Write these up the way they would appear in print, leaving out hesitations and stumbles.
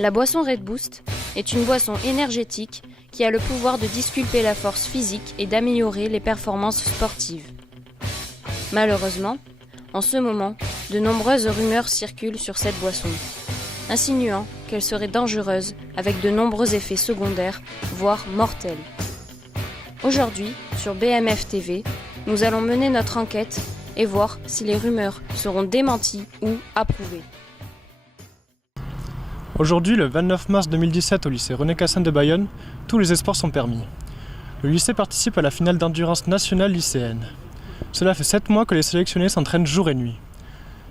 La boisson Red Boost est une boisson énergétique qui a le pouvoir de disculper la force physique et d'améliorer les performances sportives. Malheureusement, en ce moment, de nombreuses rumeurs circulent sur cette boisson, insinuant qu'elle serait dangereuse avec de nombreux effets secondaires, voire mortels. Aujourd'hui, sur BMF TV, nous allons mener notre enquête et voir si les rumeurs seront démenties ou approuvées. Aujourd'hui, le 29 mars 2017 au lycée René Cassin de Bayonne, tous les sports sont permis. Le lycée participe à la finale d'endurance nationale lycéenne. Cela fait 7 mois que les sélectionnés s'entraînent jour et nuit.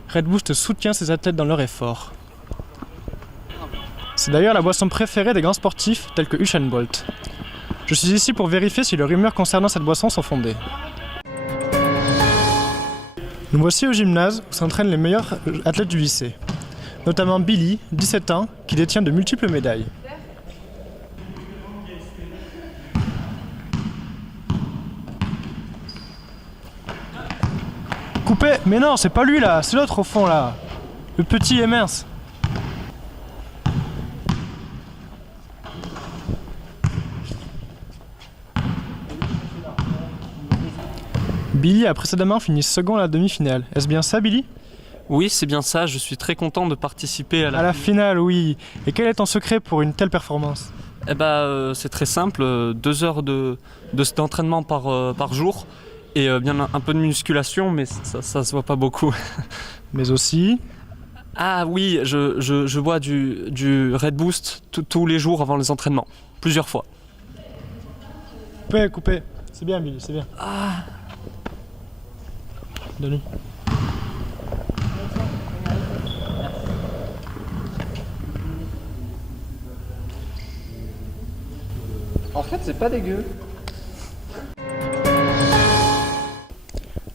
Red Boost soutient ses athlètes dans leur effort. C'est d'ailleurs la boisson préférée des grands sportifs tels que Usain Bolt. Je suis ici pour vérifier si les rumeurs concernant cette boisson sont fondées. Nous voici au gymnase où s'entraînent les meilleurs athlètes du lycée. Notamment Billy, 17 ans, qui détient de multiples médailles. Coupé! Mais non, c'est pas lui là, c'est l'autre au fond là. Le petit et mince. Billy a précédemment fini second à la demi-finale. Est-ce bien ça, Billy? Oui, c'est bien ça, je suis très content de participer à la finale, oui. Et quel est ton secret pour une telle performance? C'est très simple, 2 heures d'entraînement par jour et bien un peu de musculation, mais ça se voit pas beaucoup. Mais aussi... Ah oui, je bois du Red Boost tous les jours avant les entraînements, plusieurs fois. Coupé. C'est bien, Billy, c'est bien. Ah. Donne-lui. En fait, c'est pas dégueu.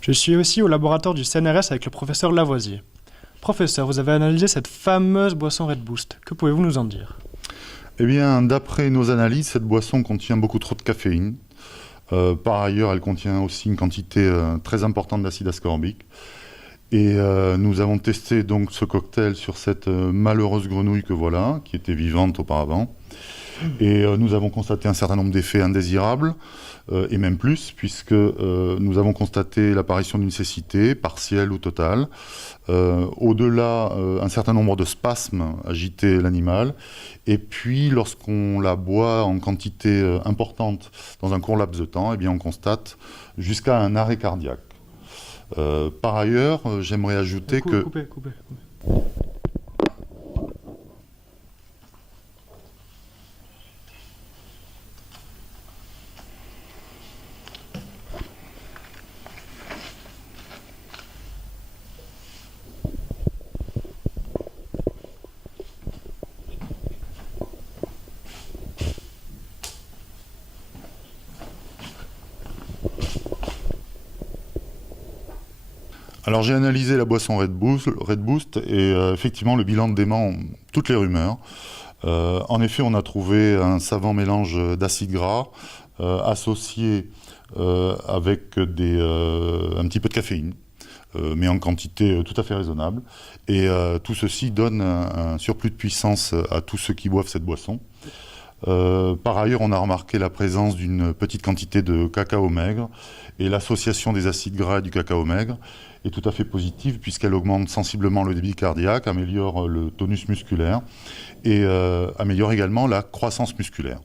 Je suis aussi au laboratoire du CNRS avec le professeur Lavoisier. Professeur, vous avez analysé cette fameuse boisson Red Boost. Que pouvez-vous nous en dire? Eh bien, d'après nos analyses, cette boisson contient beaucoup trop de caféine. Par ailleurs, elle contient aussi une quantité très importante d'acide ascorbique. Et nous avons testé donc ce cocktail sur cette malheureuse grenouille que voilà, qui était vivante auparavant. Et nous avons constaté un certain nombre d'effets indésirables, et même plus, puisque nous avons constaté l'apparition d'une cécité, partielle ou totale. Au-delà, un certain nombre de spasmes agitaient l'animal. Et puis, lorsqu'on la boit en quantité importante dans un court laps de temps, eh bien, on constate jusqu'à un arrêt cardiaque. Par ailleurs, j'aimerais ajouter que... Coupé. Alors j'ai analysé la boisson Red Boost et effectivement le bilan dément toutes les rumeurs. En effet, on a trouvé un savant mélange d'acides gras associé avec un petit peu de caféine, mais en quantité tout à fait raisonnable. Et tout ceci donne un surplus de puissance à tous ceux qui boivent cette boisson. Par ailleurs, on a remarqué la présence d'une petite quantité de cacao maigre et l'association des acides gras et du cacao maigre est tout à fait positive puisqu'elle augmente sensiblement le débit cardiaque, améliore le tonus musculaire et améliore également la croissance musculaire.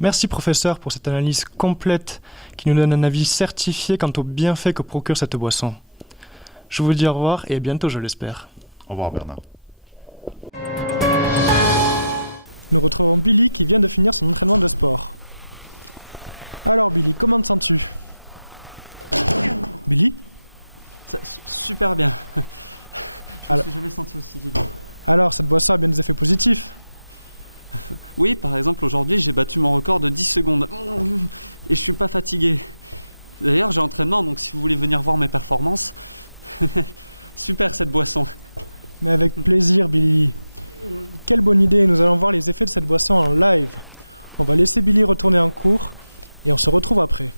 Merci professeur pour cette analyse complète qui nous donne un avis certifié quant aux bienfaits que procure cette boisson. Je vous dis au revoir et à bientôt, je l'espère. Au revoir Bernard. Nous retrouvons Billy qui vient de finir son entraînement de sport. Alors Billy, comment te sens-tu? Billy? Super bien. Je me suis jamais senti aussi vivant. Alors, cette boisson a bien des effets positifs? Oui, par exemple, aujourd'hui, j'ai battu mon record de 10 secondes. Et je suis pas fatigué. D'ailleurs, j'ai entraînement, donc si vous voulez venir voir mes performances... Super cette boisson. Mais avec plaisir, Billy. Quelle bonne idée, nous allons voir les effets de cette boisson en live. On va laisser Billy retourner en cours et on se retrouve après.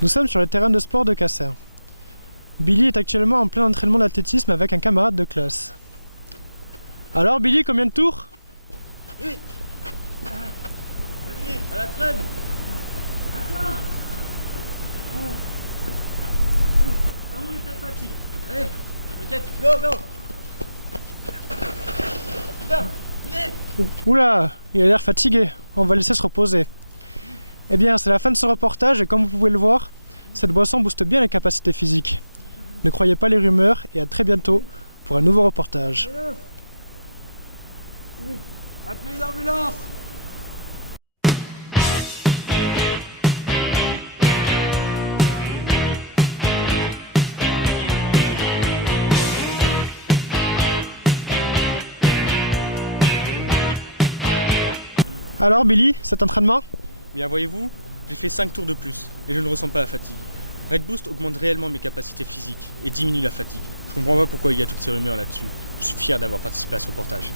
Nous sommes sur le terrain de sport de Cassin. Billy est actuellement en plein entraînement d'athlétisme avec un camarade de classe. Alors Billy, combien de tours? Oui. Billy, à la traîne. Comment est ta fatigue? Allez, t'inquiète, go, go. Oula, il a l'air fatigué. On va le laisser se reposer. Eh bien, c'est la fin de ce reportage et comme vous pouvez le voir, cette boisson booste bien les capacités physiques. Ne croyez pas les rumeurs et à très bientôt pour un nouveau reportage. Appelez les ambulances. Alors Billy, cet entraînement? Bien voyez-vous, j'ai fait 5 tours de plus et je ne ressens pas la fatigue. Red Boost augmente réellement mes capacités physiques et diminue la fatigue. Je comprends pas pourquoi il y a toutes ces rumeurs là-dessus. Je suis fier d'avoir participé à ce reportage.